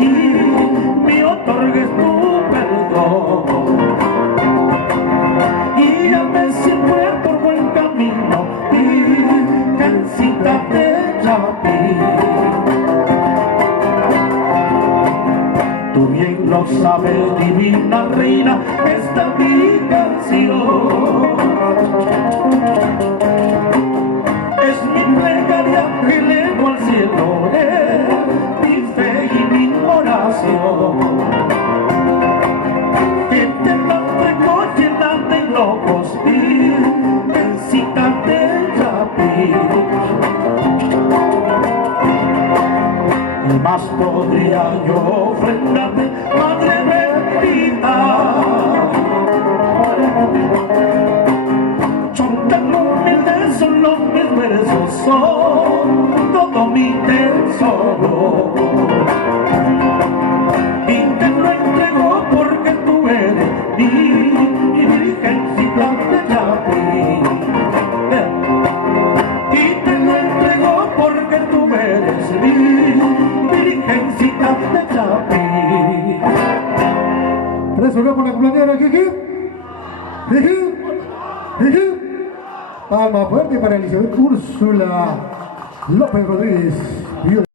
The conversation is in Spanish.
Y me otorgues tu perdón y llame siempre por buen camino, Virgencita de Chapí. Tú bien lo sabes, divina reina, esta es mi canción, es mi plegaria que elevo al cielo, mi fe y mi oración, que te la entrego llena de locos, Virgencita de Chapí. ¿Qué más podría yo ofrendarte, Madre bendita? Son tan humildes, solo mis versos son todo mi tesoro. Y te lo entrego porque tú eres mi Virgencita de Chapí. Y te lo entrego porque tú eres mi Virgencita de Chapí. Resolvió por la cumpleañera, Kiki. Palma fuerte para Elizabeth Úrsula López Rodríguez.